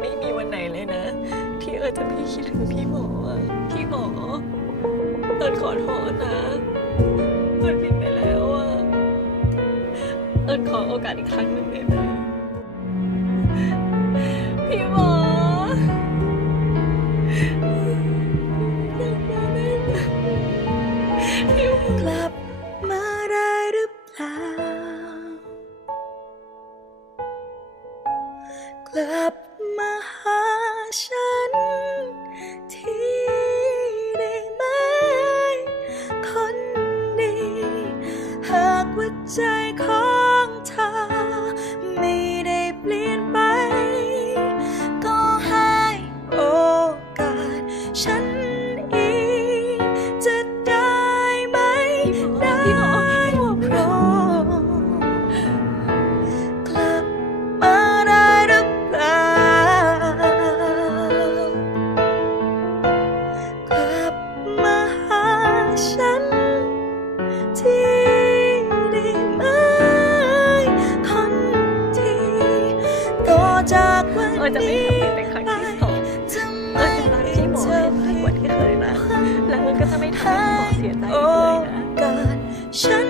ไม่มีวันไหนเลยนะที่จะไม่คิดถึงพี่หมอพี่หมอขอโทษนะผิดไปแล้วขอโอกาสอีกครั้งหนึ่งได้ไหมพี่หมอกลับมาได้หรือเปล่า กลับมาหาฉันที่ได้ไหมคนดีหากว่าใจของเธอไม่ได้เปลี่ยนไปก็ให้โอกาสฉันอีกจะได้ไหมได้โปรดกลับมาได้หรือเปล่ากลับมาหาฉันที่ได้ไหมคนที่ต่อจากวันนี้จะไม่ทำผิดเป็นครั้งที่สองจะไม่ จะรักพี่หมอให้มากกว่าที่เคยรักแล้วก็จะไม่ทำให้พี่หมอเสียใจอีกเลยนะ ฉัน